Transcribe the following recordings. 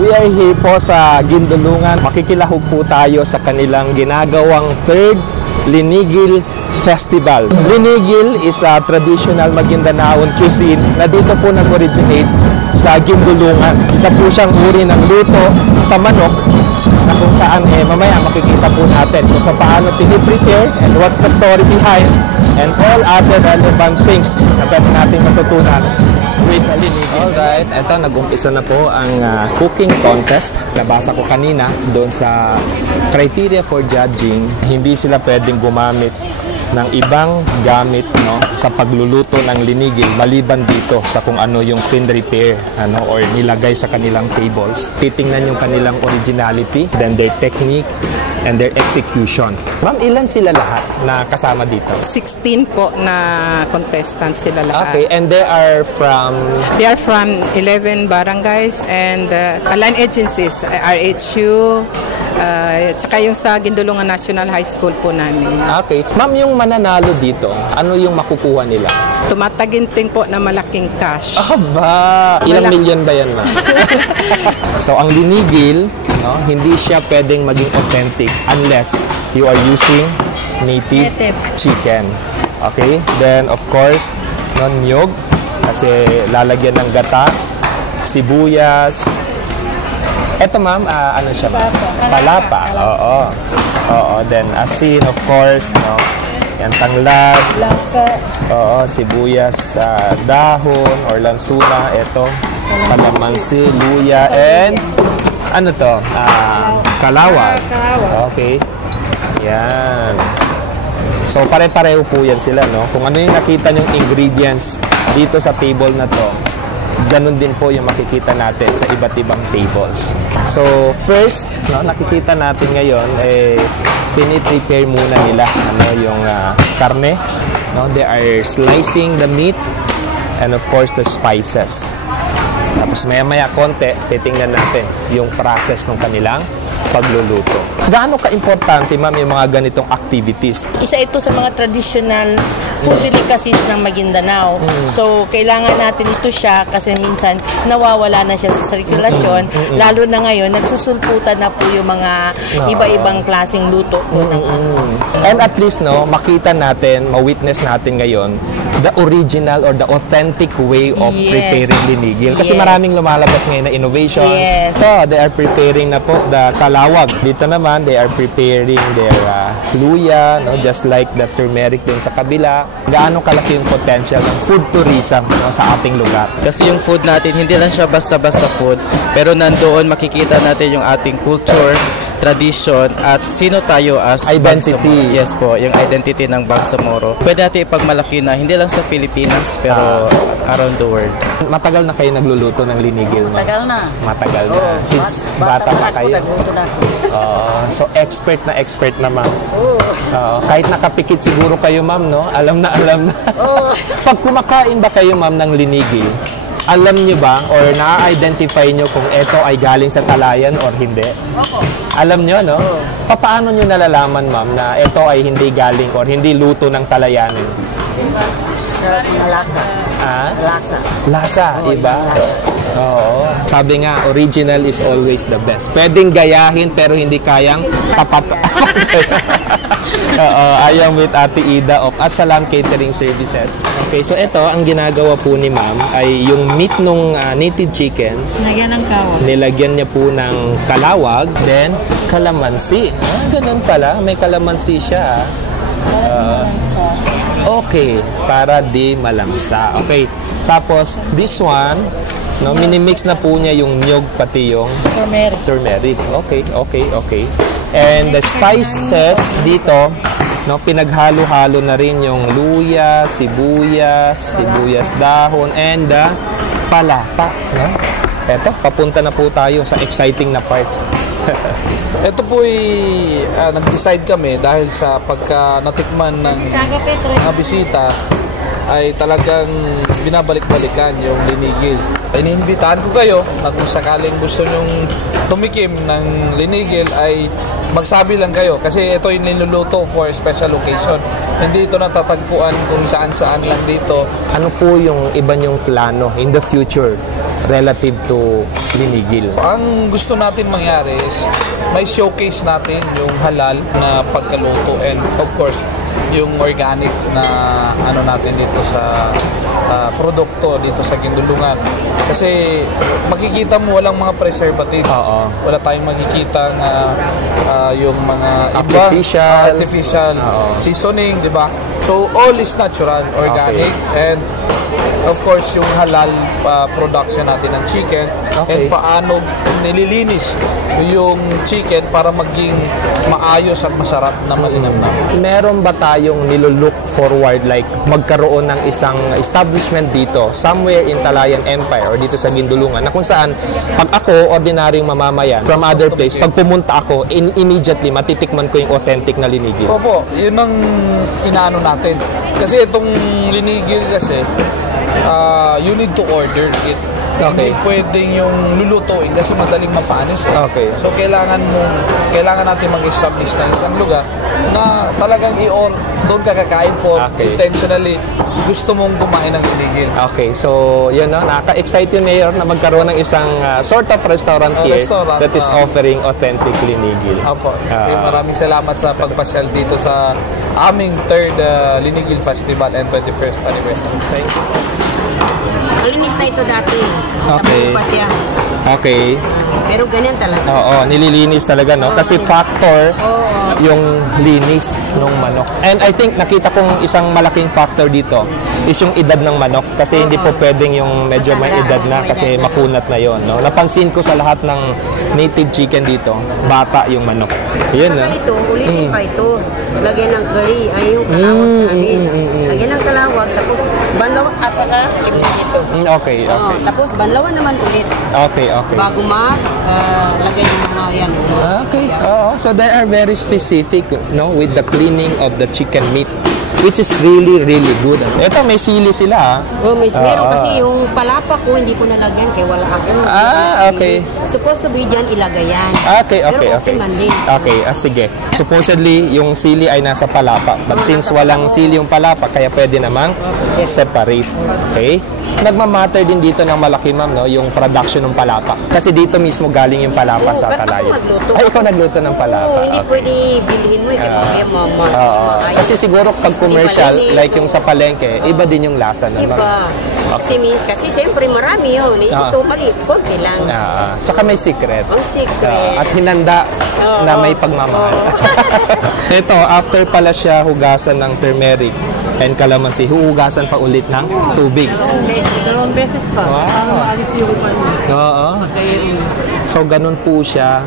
We are here po sa Gindulungan. Makikilahok po tayo sa kanilang ginagawang third Linigil Festival. Linigil is a traditional Magindanaon cuisine na dito po nag-originate sa Gindulungan. Isa po siyang uri ng luto sa manok na kung saan mamaya makikita po natin kung paano piniprepare and what's the story behind and all other relevant things na pwede natin matutunan with the Linigil. Alright, eto nag-umpisa na po ang cooking contest. Nabasa ko kanina doon sa criteria for judging, hindi sila pwedeng gumamit ng ibang gamit, no, sa pagluluto ng linigil maliban dito sa kung ano yung pin-repair, ano, or nilagay sa kanilang tables. Titingnan yung kanilang originality, then their technique and their execution. Ma'am, ilan sila lahat na kasama dito? 16 po na contestants sila lahat. Okay, and they are from 11 barangays and aligned agencies, RHU, tsaka yung sa Gindulungan National High School po namin. Okay. Ma'am, yung mananalo dito, ano yung makukuha nila? Tumataginting po na malaking cash. Aba! Ilang milyon ba yan, ma'am? So, ang linigil, no, hindi siya pwedeng maging authentic unless you are using native chicken. Okay? Then, of course, non-nyog, kasi lalagyan ng gata, sibuyas. Eto, ma'am, ano siya? Palapa. Oo. Oo. Then, asin, of course, no? Yan, tanglad. Oo, sibuyas, dahon, or lansuna. Eto, kalamansi, luya, and ano to? Kalawag. Okay. Yan. So, pare-pareho po yan sila, no? Kung ano yung nakita nyong ingredients dito sa table na to, ganun din po yung makikita natin sa iba't ibang tables. So, first, no, nakikita natin ngayon, piniprepare muna nila yung karne. No? They are slicing the meat and of course the spices. Tapos maya-maya konti, titingnan natin yung process ng kanilang pagluluto. Gaano ka-importante, ma'am, yung mga ganitong activities? Isa ito sa mga traditional food delicacies ng Maguindanao. So, kailangan natin ito siya kasi minsan nawawala na siya sa sirkulasyon. Lalo na ngayon, nagsusulputan na po yung mga iba-ibang klaseng luto. And at least, no, makita natin, ma-witness natin ngayon the original or the authentic way of preparing linigil. Kasi maraming lumalabas ngayon na innovations. So, they are preparing na po the kalawag. Dito naman, they are preparing their luya, no? Just like the turmeric dun sa kabila. Gaano kalaki yung potential ng food tourism, no, sa ating lugar? Kasi yung food natin, hindi lang siya basta-basta food, pero nandoon makikita natin yung ating culture, tradition, at sino tayo as identity. Bangsamoro. Yes po, yung identity ng Bangsamoro. Pwede natin ipagmalaki na hindi lang sa Pilipinas, pero around the world. Matagal na kayo nagluluto ng linigil, ma'am? Matagal na. Matagal na. Since bata pa kayo. So, expert na, ma'am. Kahit nakapikit siguro kayo, ma'am, no? Alam na. Pag kumakain ba kayo, ma'am, ng linigil, alam niyo ba or na-identify niyo kung ito ay galing sa Talayan or hindi? Alam niyo, no? Paano niyo nalalaman, ma'am, na ito ay hindi galing or hindi luto ng Talayanin? Sa lasa. Lasa, iba. Oo. Sabi nga, original is always the best. Pwedeng gayahin pero hindi kayang tapat. I am with Ate Ida of Asalam Catering Services. Okay, so ito, ang ginagawa po ni ma'am ay yung meat nung native chicken. Nilagyan ng kawag. Nilagyan niya po ng kalawag, then kalamansi. Ganun pala, may kalamansi siya. Okay, para di malamsa. Okay, tapos this one, no, minimix na po niya yung nyog pati yung turmeric. Okay. And the spices dito, no, pinaghalo-halo na rin yung luya, sibuyas dahon, and the palapa. No? Eto, papunta na po tayo sa exciting na part. Ito po nag-decide kami dahil sa pagka natikman ng mga bisita ay talagang binabalik-balikan yung linigil. Iniimbitahan ko kayo na kung sakaling gusto nyong tumikim ng linigil ay magsabi lang kayo kasi ito yung niluluto for special occasion. Hindi ito natatagpuan kung saan-saan lang dito. Ano po yung iba niyong plano in the future relative to linigil? Ang gusto natin mangyari is may showcase natin yung halal na pagkaluto and of course yung organic na ano natin dito sa produkto dito sa Gindulungan. Kasi makikita mo walang mga preservative. Wala tayong makikita na yung mga artificial seasoning, di ba? So all is natural, organic, and of course yung halal production natin ng chicken and paano nililinis yung chicken para maging maayos at masarap na mainam na. Meron ba tayong nilulook forward like magkaroon ng isang establishment dito somewhere in Talayan Empire or dito sa Gindulungan na kung saan pag ako, ordinaryong mamamayan from other place, pag pumunta ako, immediately matitikman ko yung authentic na linigil? Opo, yun ang inaano natin. Kasi itong linigil kasi you need to order it. Hindi pwedeng yung lulutuin kasi madaling mapanis. So kailangan natin mag-establish na isang lugar na talagang doon ka kakain po intentionally gusto mong kumain ng linigil. Okay, so yun no, nakaka-excite yun Mayor na magkaroon ng isang sort of restaurant here that is offering authentic linigil. Opo. Maraming salamat sa pagpasyal dito sa aming 3rd Linigil Festival and 21st anniversary. Thank you. Malinis na ito dati. Okay. Sa siya. Okay. Pero ganyan talaga. Oo, nililinis talaga, no? Kasi factor yung linis ng manok. And I think nakita kong isang malaking factor dito is yung edad ng manok. Kasi hindi po pwedeng yung medyo may edad na kasi makunat na yon, no? Napansin ko sa lahat ng native chicken dito, bata yung manok. Yun, no? Ito, ulitin pa ito. Lagyan ng curry. Ay, yung kalawag namin. Lagyan ng kalawag. Tapos, banlawan at saka ibig ito. Okay. Tapos, banlawan naman ulit. Okay. Bago lagay yung mga yan. Okay. So they are very specific, no, with the cleaning of the chicken meat, which is really, really good. Ito, may sili sila. Meron kasi yung palapa ko, hindi ko nalagyan kaya wala ako. Okay. Supposed to be dyan, ilagay yan. Okay. Man din. Okay, sige. Supposedly, yung sili ay nasa palapa. But since walang sili yung palapa, kaya pwede namang separate. Okay? Nagmamatter din dito ng malaki, ma'am, no, yung production ng palapa. Kasi dito mismo galing yung palapa sa Talayan. Ay, ikaw nagluto ng palapa. Hindi pwede bilhin mo. Kasi siguro pag commercial, like yung sa palengke, iba din yung lasa naman. Kasi siyempre marami yun. Ito maliit, konti lang. Tsaka may secret. Ang secret. At hinanda na may pagmamahal. Ito, after pala siya hugasan ng turmeric and calamansi, huhugasan pa ulit ng tubig. Dalawang beses pa. Oo. So, ganun po siya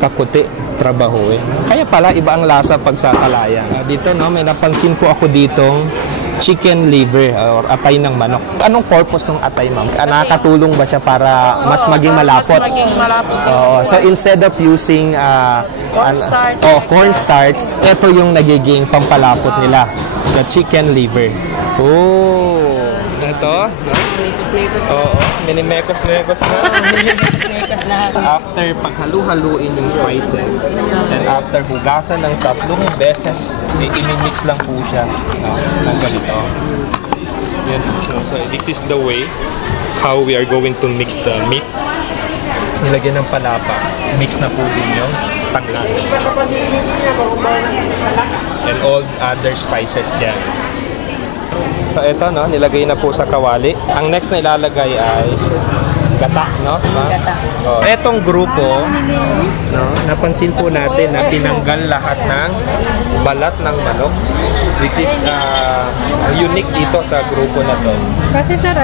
kakuti trabahuin. Kaya pala, iba ang lasa pag sa Talayan. Dito, no, may napansin po ako ditong chicken liver or atay ng manok. Anong purpose ng atay, ma'am? Nakakatulong ba siya para mas maging malapot? Mas maging malapot. So instead of using cornstarch, ito yung nagiging pampalapot nila. The chicken liver. Ito, no? Minimekos-mekos na. After paghalu-haluin yung spices, and after hugasan ng 3 beses, i-mix lang po siya, no? Ng ganito. Yan. So this is the way how we are going to mix the meat. Nilagyan ng palapa. Mix na po din yung tanglad. And all other spices dyan. So ito, no, nilagay na po sa kawali. Ang next na ilalagay ay gata, no? Gata. Etong grupo, no, napansin po natin na tinanggal lahat ng balat ng manok, which is unique dito sa grupo na to. Kasi sir,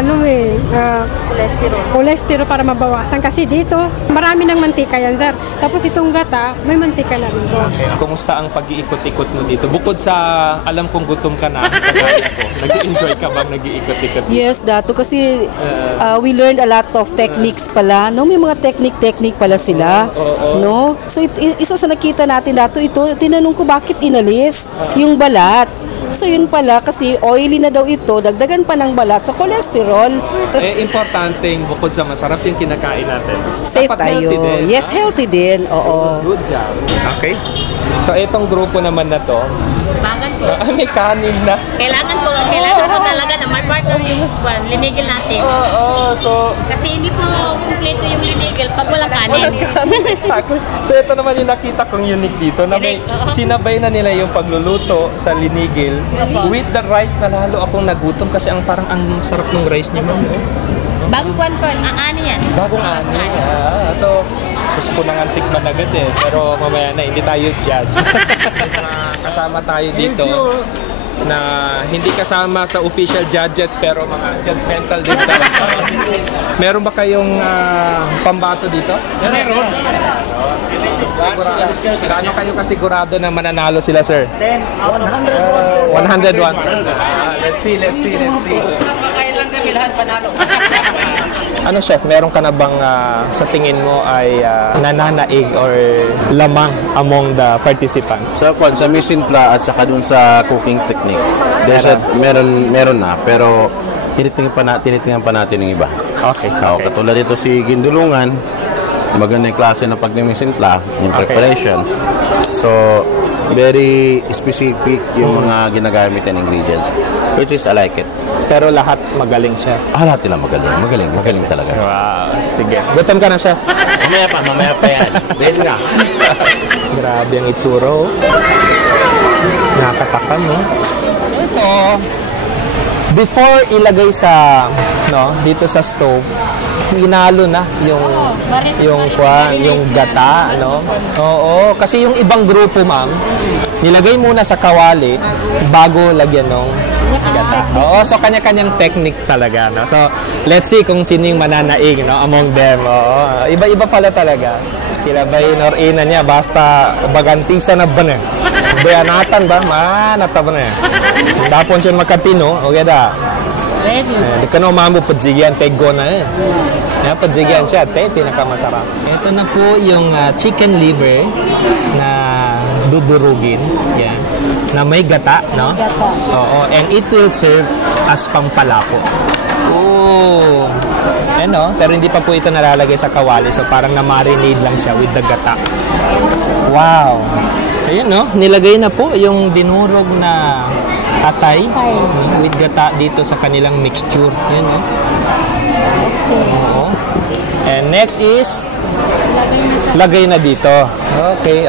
cholesterol para mabawasan. Kasi dito, marami ng mantika yan sir. Tapos itong gata, may mantika na rin. Okay. Kumusta ang pag-iikot-ikot mo dito? Bukod sa alam kong gutom ka na, kagaya ko, nag-enjoy ka bang nag-iikot-ikot? Yes, Dato, kasi we learned a lot of techniques pala. No? May mga technique pala sila. No? So isa sa nakita natin, Dato, ito, tinanong ko bakit inalis yung balat. So yun pala, kasi oily na daw ito, dagdagan pa ng balat sa cholesterol. Importanteng bukod sa masarap yung kinakain natin. Safe Dapat tayo. healthy din. Yes, healthy din. Oo. Good job. Okay. So, itong grupo naman na to, Bagan po. may kanin na. Kailangan po talaga na may part ng yung linigil natin. So, Kasi hindi po kumpleto yung linigil pag walang kanin. exactly. So, ito naman yung nakita kong unique dito na may sinabay na nila yung pagluluto sa linigil with the rice na lalo akong nagutom kasi parang ang sarap ng rice niya, ma'am. Bagong kwan po, ani yan. Bagong ani. So, gusto ko nang tikman agad pero mamaya na, hindi tayo judge. Kasama tayo dito na hindi kasama sa official judges pero mga judgmental dito. Meron ba kayong pambato dito? Meron. Gaano kayo kasigurado na mananalo sila, sir? 101. Let's see. Kailan kami lahat panalo? Ano, chef, meron ka na bang sa tingin mo ay nananaig or lamang among the participants? Sa misimpla at saka dun sa cooking technique, meron na, pero tinitingnan pa natin yung iba. Okay. Katulad dito si Gindulungan, maganda yung klase ng pagmimisimpla, yung preparation. So, very specific yung mga ginagamit and ingredients, which is I like it. Pero lahat magaling siya. Lahat nila magaling talaga. Wow, sige. Gutom ka na, chef? Mamaya pa yan. Ready na. Grabe ang itsuro. Nakakatakam, no? Ito, before ilagay sa, dito sa stove, hinalo na yung gata, Oo, kasi yung ibang grupo, ma'am, nilagay muna sa kawali bago lagyan ng gata. Oo, so kanya-kanyang technique talaga, So, let's see kung sino yung mananaig, among them. Oo, iba-iba pala talaga. Sila ba inorina niya, basta bagantisa na ba na? Bayanatan ba? Manata ba na? Tapon siya makatino, okay da. Ready. Di ka na umambo, padzigyan, tego na padzigyan siya, pinakamasarap. Ito na po yung chicken liver na dudurugin. Yan. Na may gata, no? Gata. Oo, and it will serve as pampalako. Oh. Pero hindi pa po ito nalalagay sa kawali, so parang na-marinade lang siya with the gata. Wow. Ayun, nilagay na po yung dinurog na atay with gata dito sa kanilang mixture. Ayun, Oo. And next is lagay na dito. Okay.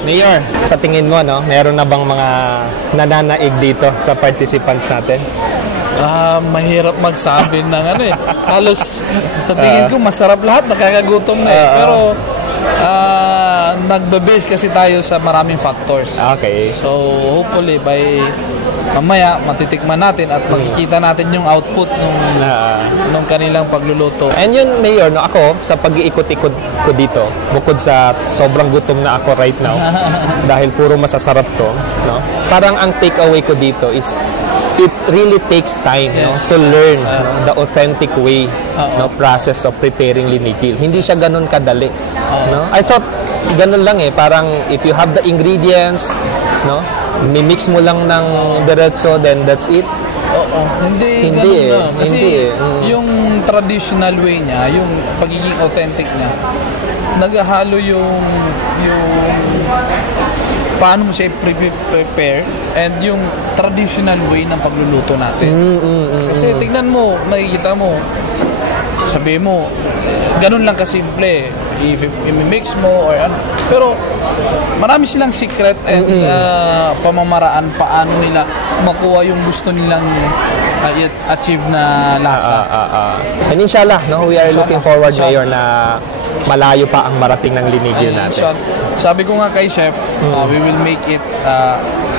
Mayor, sa tingin mo, meron na bang mga nananaig dito sa participants natin? Mahirap magsabi ng halos sa tingin ko masarap lahat, nakakagutom na pero nagbe-base kasi tayo sa maraming factors. Okay. So hopefully by mamaya matitikman natin at makikita natin yung output nung kanilang pagluluto. And yun, Mayor, ako sa pag-iikot-ikot ko dito, bukod sa sobrang gutom na ako right now dahil puro masasarap to, parang ang takeaway ko dito is it really takes time to learn the authentic way process of preparing linigil. Hindi siya ganun kadali. I thought ganun lang parang if you have the ingredients, mimix mo lang ng diretso, then that's it. Hindi ganun na. Kasi yung traditional way niya, yung pagiging authentic niya, naghahalo yung paano mo siya prepare and yung traditional way ng pagluluto natin. Kasi tignan mo, nakikita mo, sabi mo, ganun lang kasimple. I-mix mo or ano. Pero marami silang secret and pamamaraan paano nila makuha yung gusto nilang achieve na lasa. And inshallah, we are looking forward, Mayor, na malayo pa ang marating ng linigil natin. Sabi ko nga kay Chef, we will make it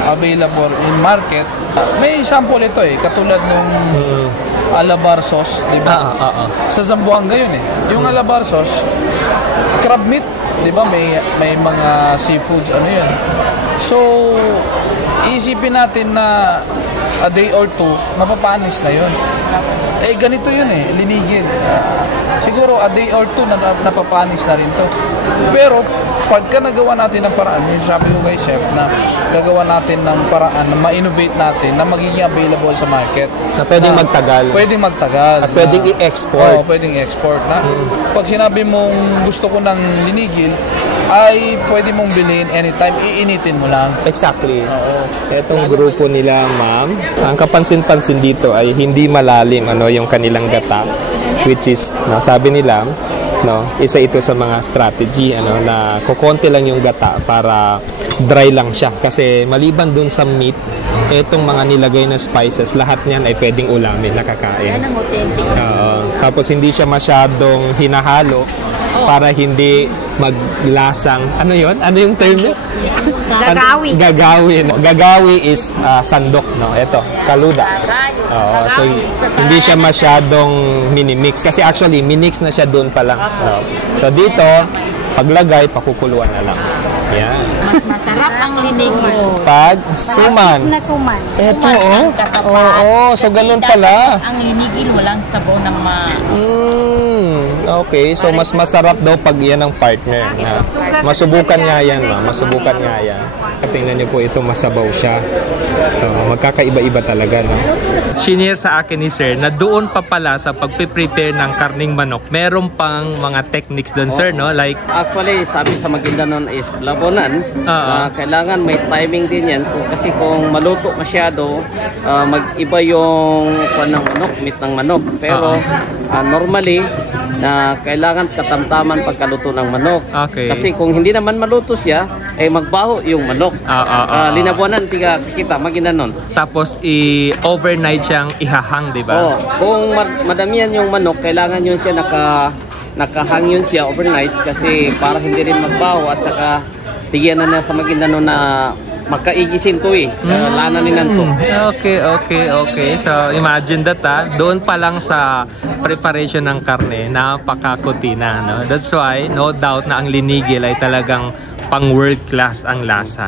available in market. May sample ito katulad ng alabar sauce, di ba? Sa Zamboanga yun Yung alabar sauce, crab meat, di ba? May mga seafoods, yun. So, isipin natin na a day or two, mapapanis na yun. Eh, ganito yun eh, linigil. Siguro a day or two na napapanis na rin to. Pero, pagka nagawa natin ng paraan, yung sabi ko kay chef na gagawa natin ng paraan na ma-innovate natin na magiging available sa market. Na pwedeng magtagal. Pwedeng magtagal. At pwedeng i-export. Oo, pwedeng i-export na. Pag sinabi mong gusto ko ng linigil, ay pwede mong bilhin anytime, iinitin mo lang. Exactly. Itong grupo nila, ma'am, ang kapansin-pansin dito ay hindi malalim yung kanilang gata, which is, sabi nila, isa ito sa mga strategy na kukonti lang yung gata para dry lang siya. Kasi maliban dun sa meat, itong mga nilagay na spices, lahat niyan ay pwedeng ulamin, nakakain. Tapos hindi siya masyadong hinahalo para hindi maglasang, ano yung term niya? Gagawi. Gagawi is sandok, ito, kaluda. So hindi siya masyadong minimix kasi actually minix na siya doon pa lang. So dito, paglagay, pakukuluan na lang. Yan. Masarap ang linigil. Pag suman. Na suman. Ito, so ganun pala. Ang linigil, walang sabaw ng Okay, so mas masarap daw pag yan ang partner. Masubukan nga yan, masubukan nga yan. Tingnan niyo po ito, masabaw siya. Magkakaiba-iba talaga. Shinare sa akin ni Sir na doon pa pala sa pagpe-prepare ng karning manok, meron pang mga techniques doon, Sir, no? Like, actually, sabi sa Maguindanon is labonan. Kailangan may timing din yan. Kasi kung maluto masyado, mag-iba yung meat ng manok. Pero normally, na kailangan katamtaman pagkaluto ng manok. Okay. Kasi kung hindi naman maluto siya, ay magbaho yung manok. Linabuanan, tiga kita, Maguindanon. Tapos overnight siyang ihahang, di ba? Kung madamihan yung manok, kailangan yun siya nakahang yun siya overnight kasi para hindi rin magbaho at saka tigyan na sa Maguindanon na makaigisin to lana ni nanto. Okay. So imagine that doon pa lang sa preparation ng karne, napakakuti na, no? That's why no doubt na ang linigil ay talagang pang world class ang lasa.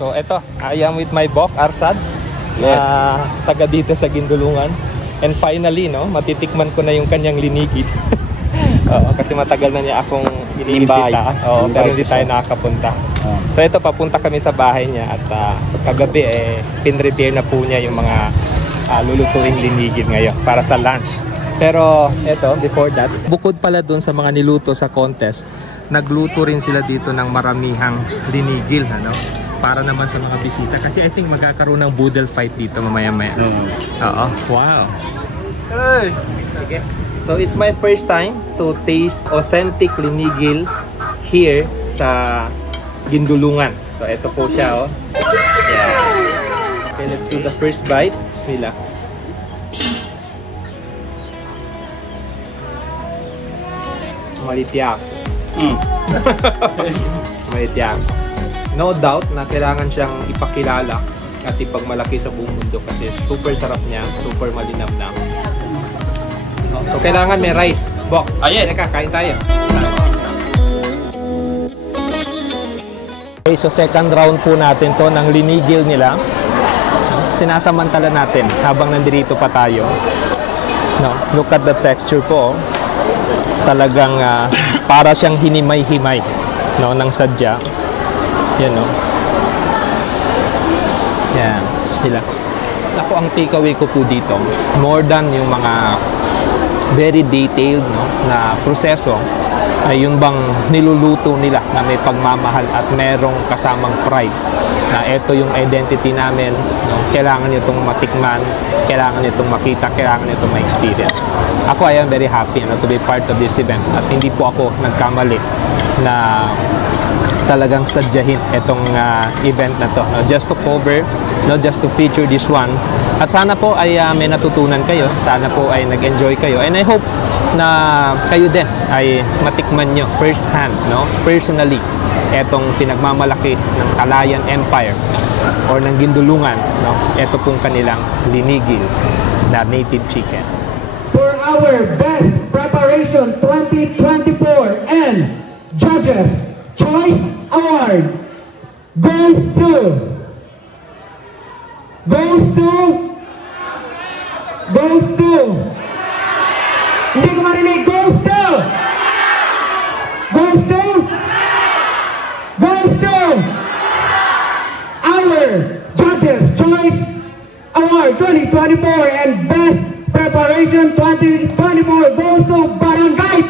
So eto, I am with my boss, Arsad. Yes. Taga dito sa Gindulungan. And finally, matitikman ko na yung kanyang linigil. Kasi matagal na niya akong iniimbita. Pero hindi tayo nakakapunta. So ito, papunta kami sa bahay niya at kagabi pin-repair na po niya yung mga lulutuing linigil ngayon para sa lunch. Pero eto, before that, bukod pala dun sa mga niluto sa contest, nagluto rin sila dito ng maramihang linigil, para naman sa mga bisita. Kasi I think magkakaroon ng boodle fight dito mamaya-maya. Wow. Hey. Okay. So it's my first time to taste authentic linigil here sa Gindulungan. So ito po siya, Yeah. Okay, let's do the first bite. Bismillah. Malitiyak. Malitiyak. No doubt na kailangan siyang ipakilala at ipagmalaki sa buong mundo kasi super sarap niya, super malinamnam. So kailangan may rice. Bok, yes. Teka, kain tayo. Okay, so second round po natin to ng linigil nila. Sinasamantala natin habang nandito pa tayo. Look at the texture po. Talagang para siyang hinimay-himay ng sadya. Yan, Yan. Bismillah. Ako, ang takeaway ko po dito, more than yung mga very detailed na proseso, ay yung bang niluluto nila na may pagmamahal at merong kasamang pride na ito yung identity namin, kailangan nyo itong matikman, kailangan nyo itong makita, kailangan nyo itong ma-experience. Ako, I am very happy to be part of this event at hindi po ako nagkamali na talagang sadyahin itong event na to, no? Just to cover, no? Just to feature this one. At sana po ay may natutunan kayo, sana po ay nag-enjoy kayo, and I hope na kayo din ay matikman nyo first hand, no? Personally, etong pinagmamalaki ng Kalayaan Empire or ng Gindulungan, no? Ito pong kanilang linigil na native chicken. For our Best Preparation 2024 and Judges Choice Award goes to hindi ko marinig, goes to our Judges Choice Award 2024 and Best Preparation 2024 goes to Barangay